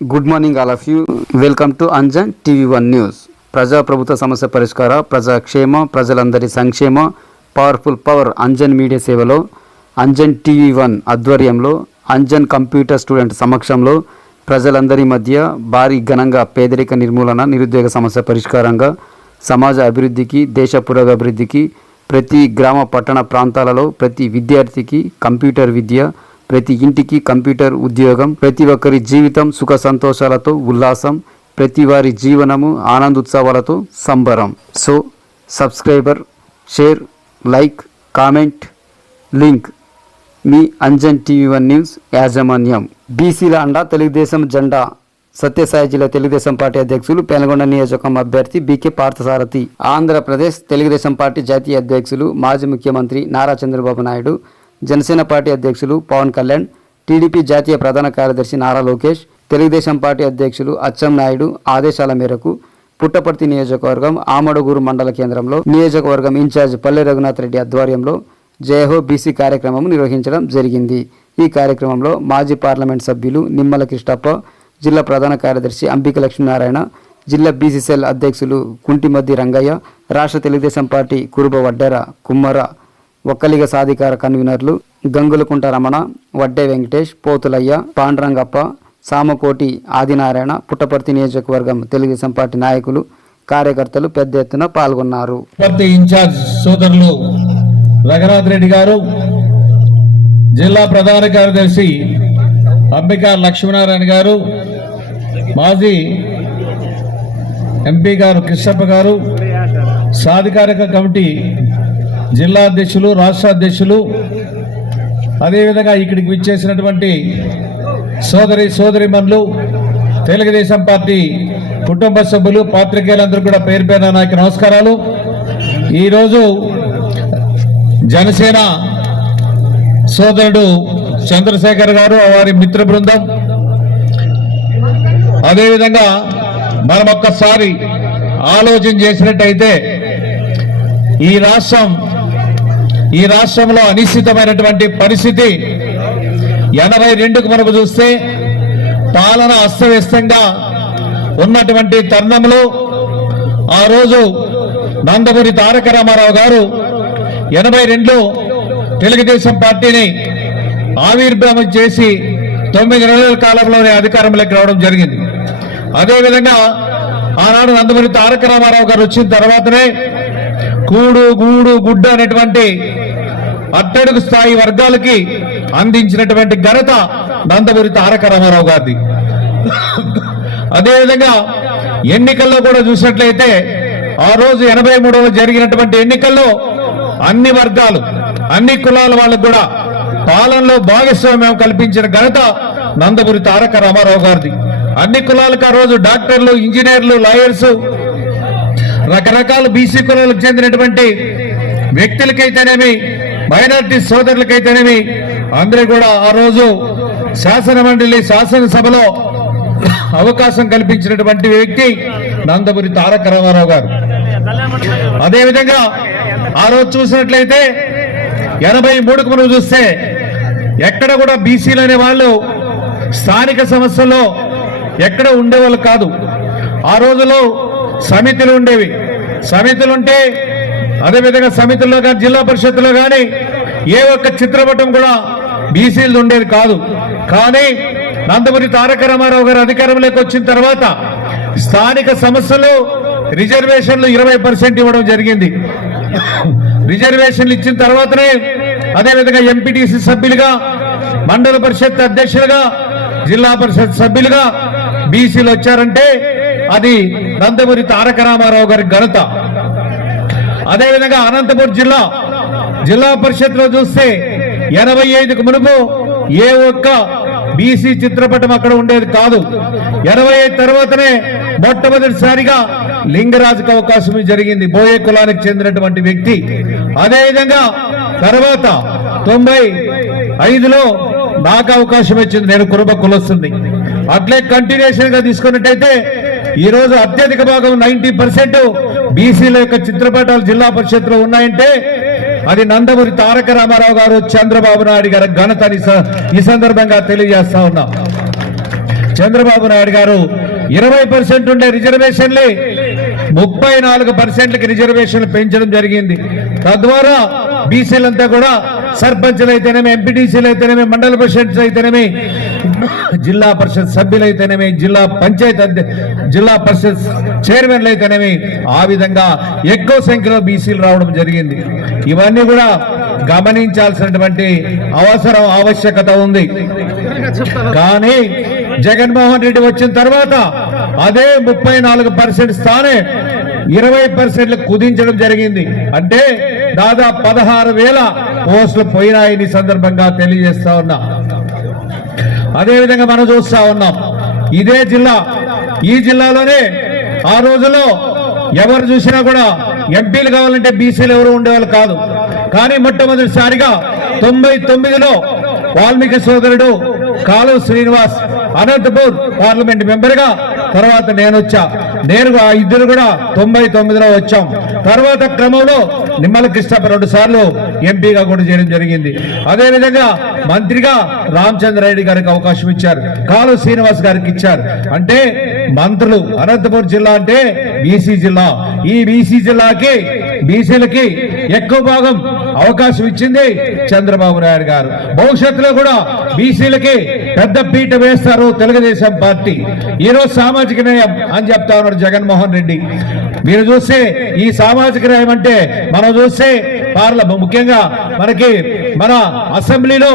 Good morning all of you. Welcome to Anjan TV one news. ప్రజాప్రభుత్వ సమస్య పరిష్కార, ప్రజాక్షేమ, ప్రజలందరి సంక్షేమ, పవర్ఫుల్ పవర్ అంజన్ మీడియా సేవలో అంజన్ టీవీ1 ఆధ్వర్యంలో అంజన్ కంప్యూటర్ స్టూడెంట్ సమక్షంలో ప్రజలందరి మధ్య భారీ ఘనంగా పేదరిక నిర్మూలన, నిరుద్యోగ సమస్య పరిష్కారంగా సమాజ అభివృద్ధికి, దేశ పురోగభివృద్ధికి ప్రతి గ్రామ పట్టణ ప్రాంతాలలో ప్రతి విద్యార్థికి కంప్యూటర్ విద్య, ప్రతి ఇంటికి కంప్యూటర్ ఉద్యోగం, ప్రతి ఒక్కరి జీవితం సుఖ సంతోషాలతో ఉల్లాసం, ప్రతి వారి జీవనము ఆనందోత్సవాలతో సంబరం. So subscriber, share, like, comment, link మీ అంజన్ టీవీ1 న్యూస్ యాజమాన్యం. బీసీల అండ తెలుగుదేశం జెండా. సత్యసాయి జిల్లా తెలుగుదేశం పార్టీ అధ్యక్షులు, పెనగొండ నియోజకవర్గం అభ్యర్థి బీకే పార్థసారథి. ఆంధ్రప్రదేశ్ తెలుగుదేశం పార్టీ జాతీయ అధ్యక్షులు, మాజీ ముఖ్యమంత్రి నారా చంద్రబాబు నాయుడు, జనసేన పార్టీ అధ్యక్షులు పవన్ కళ్యాణ్, టీడీపీ జాతీయ ప్రధాన కార్యదర్శి నారా లోకేష్, తెలుగుదేశం పార్టీ అధ్యక్షులు అచ్చెన్నాయుడు ఆదేశాల మేరకు పుట్టపర్తి నియోజకవర్గం ఆమడుగూరు మండల కేంద్రంలో నియోజకవర్గం ఇన్ఛార్జ్ పల్లె రఘునాథ్ రెడ్డి ఆధ్వర్యంలో జయహో బీసీ కార్యక్రమం నిర్వహించడం జరిగింది. ఈ కార్యక్రమంలో మాజీ పార్లమెంట్ సభ్యులు నిమ్మల కృష్ణప్ప, జిల్లా ప్రధాన కార్యదర్శి అంబిక లక్ష్మీనారాయణ, జిల్లా బీసీసీఎల్ అధ్యక్షులు కుంటిమద్ది రంగయ్య, రాష్ట్ర తెలుగుదేశం పార్టీ కురుబ వడ్డెర, కుమ్మర, ఒక్కలిగ సాధికార కన్వీనర్లు గంగులకుంట రమణ, వడ్డే వెంకటేష్, పోతులయ్య, పాండ్రంగప్ప, సామకోటి ఆదినారాయణ, పుట్టపర్తి నియోజకవర్గం తెలుగుదేశం పార్టీ నాయకులు, కార్యకర్తలు పెద్ద ఎత్తున పాల్గొన్నారు. ఇన్ఛార్జ్ సోదరులు రఘునాథ్ రెడ్డి గారు, జిల్లా ప్రధాన కార్యదర్శి అంబికా లక్ష్మీనారాయణ గారు, మాజీ ఎంపీ గారు కృష్ణప్ప గారు, సాధికారిక కమిటీ జిల్లా అధ్యక్షులు, రాష్ట్ర అధ్యక్షులు, అదేవిధంగా ఇక్కడికి విచ్చేసినటువంటి సోదరిమణులు, తెలుగుదేశం పార్టీ కుటుంబ సభ్యులు, పాత్రికేయులందరూ కూడా పేరు పేరున నాకు నమస్కారాలు. ఈరోజు జనసేన సోదరుడు చంద్రశేఖర్ గారు, వారి మిత్ర బృందం, అదేవిధంగా మనం ఒక్కసారి ఆలోచన చేసినట్టయితే ఈ రాష్ట్రంలో అనిశ్చితమైనటువంటి పరిస్థితి 82కు మనకు చూస్తే పాలన అస్తవ్యస్తంగా ఉన్నటువంటి తరుణంలో ఆ రోజు నందమూరి తారక రామారావు గారు 82లో తెలుగుదేశం పార్టీని ఆవిర్భావం చేసి 9 నెలల కాలంలోనే అధికారంలోకి రావడం జరిగింది. అదేవిధంగా ఆనాడు నందమూరి తారక రామారావు గారు వచ్చిన తర్వాతనే కూడు గూడు గుడ్డ అనేటువంటి అట్టడుగు స్థాయి వర్గాలకి అందించినటువంటి ఘనత నందమూరి తారక రామారావు గారిది. అదేవిధంగా ఎన్నికల్లో కూడా చూసినట్లయితే ఆ రోజు 83లో జరిగినటువంటి ఎన్నికల్లో అన్ని వర్గాలు, అన్ని కులాల వాళ్ళకు కూడా పాలనలో భాగస్వామ్యం కల్పించిన ఘనత నందమూరి తారక రామారావు గారిది. అన్ని కులాలకు ఆ రోజు డాక్టర్లు, ఇంజనీర్లు, లాయర్స్, రకరకాల బీసీ కులాలకు చెందినటువంటి వ్యక్తులకైతేనేమి, మైనారిటీ సోదరులకైతేనేమి అందరూ కూడా ఆ రోజు శాసనసభలో అవకాశం కల్పించినటువంటి వ్యక్తి నందమూరి తారక రామారావు గారు. అదేవిధంగా ఆ రోజు చూసినట్లయితే 83కు మనం చూస్తే ఎక్కడ కూడా బీసీలు అనే వాళ్ళు స్థానిక సమస్యల్లో ఎక్కడ ఉండేవాళ్ళు కాదు. ఆ రోజులో సమితులు ఉండేవి. సమితులుంటే అదేవిధంగా సమితుల్లో కానీ, జిల్లా పరిషత్తులో కానీ ఏ ఒక్క చిత్రపటం కూడా బీసీలు ఉండేది కాదు. కానీ నందమూరి తారక రామారావు గారు అధికారంలోకి వచ్చిన తర్వాత స్థానిక సమస్యలు రిజర్వేషన్లు 20% ఇవ్వడం జరిగింది. రిజర్వేషన్లు ఇచ్చిన తర్వాతనే అదేవిధంగా ఎంపీటీసీ సభ్యులుగా, మండల పరిషత్ అధ్యక్షులుగా, జిల్లా పరిషత్ సభ్యులుగా బీసీలు వచ్చారంటే అది నందమూరి తారక రామారావు గారి ఘనత. అదేవిధంగా అనంతపురం జిల్లా పరిషత్ లో చూస్తే 85కు మునుపు ఏ ఒక్క బీసీ చిత్రపటం అక్కడ ఉండేది కాదు. 85 తర్వాతనే మొట్టమొదటిసారిగా లింగరాజుకు అవకాశం జరిగింది, బోయే కులానికి చెందినటువంటి వ్యక్తి. అదేవిధంగా తర్వాత 95లో నాకు అవకాశం వచ్చింది, నేను కురుబ కులస్తుంది. అట్లే కంటిన్యూషన్ గా తీసుకున్నట్టయితే ఈ రోజు అత్యధిక భాగం 90% బీసీల యొక్క చిత్రపటాలు జిల్లా పరిషత్ లో ఉన్నాయంటే అది నందమూరి తారక రామారావు గారు, చంద్రబాబు నాయుడు గారి ఘనతని ఈ సందర్భంగా తెలియజేస్తా ఉన్నా. చంద్రబాబు నాయుడు గారు 20% ఉండే రిజర్వేషన్లు 34%కి రిజర్వేషన్లు పెంచడం జరిగింది. తద్వారా బీసీలంతా కూడా సర్పంచ్లు అయితేనేమి, ఎంపీటీసీలు అయితేనేమి, మండల ప్రెసిడెంట్స్ అయితేనేమి, జిల్లా పరిషత్ సభ్యులు అయితేనేమి, జిల్లా పరిషత్ చైర్మన్లు అయితేనేమి, ఆ విధంగా ఎక్కువ సంఖ్యలో బీసీలు రావడం జరిగింది. ఇవన్నీ కూడా గమనించాల్సినటువంటి ఆవశ్యకత ఉంది. కానీ జగన్మోహన్ రెడ్డి వచ్చిన తర్వాత అదే 34% స్థానే 20% కుదించడం జరిగింది. అంటే దాదాపు 16,000 పోస్టులు పోయినాయని సందర్భంగా తెలియజేస్తా ఉన్నా. అదేవిధంగా మనం చూస్తా ఉన్నాం, ఇదే జిల్లా, ఈ జిల్లాలోనే ఆ రోజుల్లో ఎవరు చూసినా కూడా ఎంపీలు కావాలంటే బీసీలు ఎవరు ఉండేవాళ్ళు కాదు. కానీ మొట్టమొదటిసారిగా 99లో వాల్మీకి సోదరుడు కాలువ శ్రీనివాస్ అనంతపూర్ పార్లమెంట్ మెంబర్ గా, తర్వాత నేను వచ్చా. నేరుగా ఇద్దరు కూడా 99లో వచ్చాం. తర్వాత క్రమంలో నిమ్మల కృష్ణప్ప 2 సార్లు ఎంపీగా కూడా చేయడం జరిగింది. అదేవిధంగా మంత్రిగా రామచంద్రారెడ్డి గారికి అవకాశం ఇచ్చారు, కాలువ శ్రీనివాస్ గారికి ఇచ్చారు. అంటే మంత్రులు, అనంతపూర్ జిల్లా అంటే బీసీ జిల్లా. ఈ బీసీ జిల్లాకి, బీసీలకి ఎక్కువ భాగం అవకాశం ఇచ్చింది చంద్రబాబు నాయుడు గారు. భవిష్యత్తులో కూడా బీసీలకి పెద్ద పీట వేస్తారు తెలుగుదేశం పార్టీ. ఈరోజు సామాజిక న్యాయం అని చెప్తా ఉన్నాడు జగన్మోహన్ రెడ్డి. మీరు చూస్తే ఈ సామాజిక న్యాయం అంటే మనం చూస్తే ముఖ్యంగా మన అసెంబ్లీలో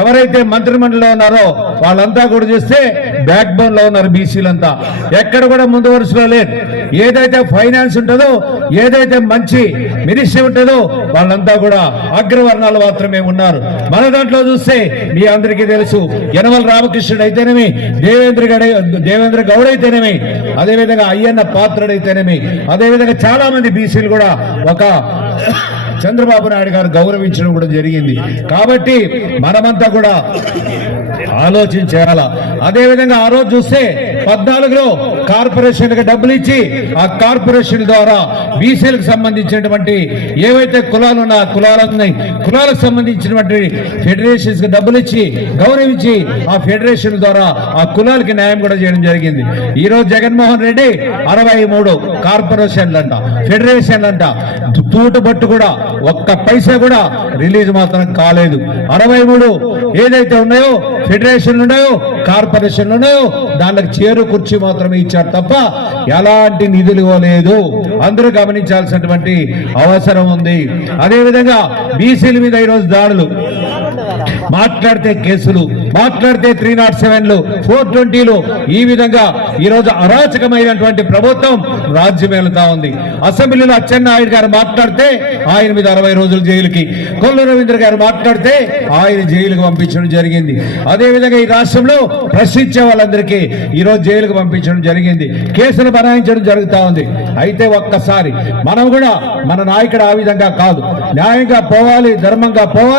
ఎవరైతే మంత్రిమండలిలో ఉన్నారో వాళ్ళంతా కూడా చూస్తే బ్యాక్ బోన్ లో ఉన్నారు బీసీలంతా. ఎక్కడ కూడా ముందు వరుసలో లేదు. ఏదైతే ఫైనాన్స్ ఉంటుందో, ఏదైతే మంచి మినిస్ట్రీ ఉంటుందో వాళ్ళంతా కూడా అగ్రవర్ణాలు మాత్రమే ఉన్నారు. మన దాంట్లో చూస్తే మీ అందరికీ తెలుసు, యనమల రామకృష్ణుడు అయితేనేమి, దేవేంద్ర గౌడ్ అయితేనేమి, అదేవిధంగా అయ్యన్న పాత్రుడు అయితేనేమి, అదేవిధంగా చాలా మంది బీసీలు కూడా ఒక చంద్రబాబు నాయుడు గారు గౌరవించడం కూడా జరిగింది. కాబట్టి మనమంతా కూడా ఆలోచించాలా. అదేవిధంగా ఆ రోజు చూస్తే 14లో కార్పొరేషన్ కి డబ్బులు ఇచ్చి, ఆ కార్పొరేషన్ ద్వారా బీసీలకు సంబంధించినటువంటి ఏవైతే కులాలు ఉన్నా కులాలకు సంబంధించినటువంటి ఫెడరేషన్స్ కి డబ్బులు ఇచ్చి గౌరవించి, ఆ ఫెడరేషన్ ద్వారా ఆ కులాలకి న్యాయం కూడా చేయడం జరిగింది. ఈ రోజు జగన్మోహన్ రెడ్డి 63 కార్పొరేషన్లంట, ఫెడరేషన్లంట, తూటుబట్టు కూడా ఒక్క పైసా కూడా రిలీజ్ మాత్రం కాలేదు. 63 ఏదైతే ఉన్నాయో ఫెడరేషన్లు ఉన్నాయో, కార్పొరేషన్లు ఉన్నాయో, దానికి చేరు కుర్చీ మాత్రమే ఇచ్చారు తప్ప ఎలాంటి నిధులు ఇవ్వలేదు. అందరూ గమనించాల్సినటువంటి అవసరం ఉంది. అదేవిధంగా బీసీల మీద ఈరోజు దాడులు, మాట్లాడితే కేసులు, మాట్లాడితే 307లు, 420లు, ఈ విధంగా ఈరోజు అరాచకమైనటువంటి ప్రభుత్వం రాజ్యం వెళ్తా ఉంది. అసెంబ్లీలో అచ్చెన్నాయుడు గారు మాట్లాడితే ఆయన మీద 60 రోజులు జైలుకి, కొల్లు రవీంద్ర గారు మాట్లాడితే ఆయన జైలుకు పంపించడం జరిగింది. అదేవిధంగా ఈ రాష్ట్రంలో ప్రశ్నించే వాళ్ళందరికీ ఈరోజు జైలుకు పంపించడం జరిగింది, కేసులు బనాయించడం జరుగుతూ ఉంది. అయితే ఒక్కసారి మనం కూడా మన నాయకుడు ఆ విధంగా కాదు, న్యాయంగా పోవాలి, ధర్మంగా పోవాలి.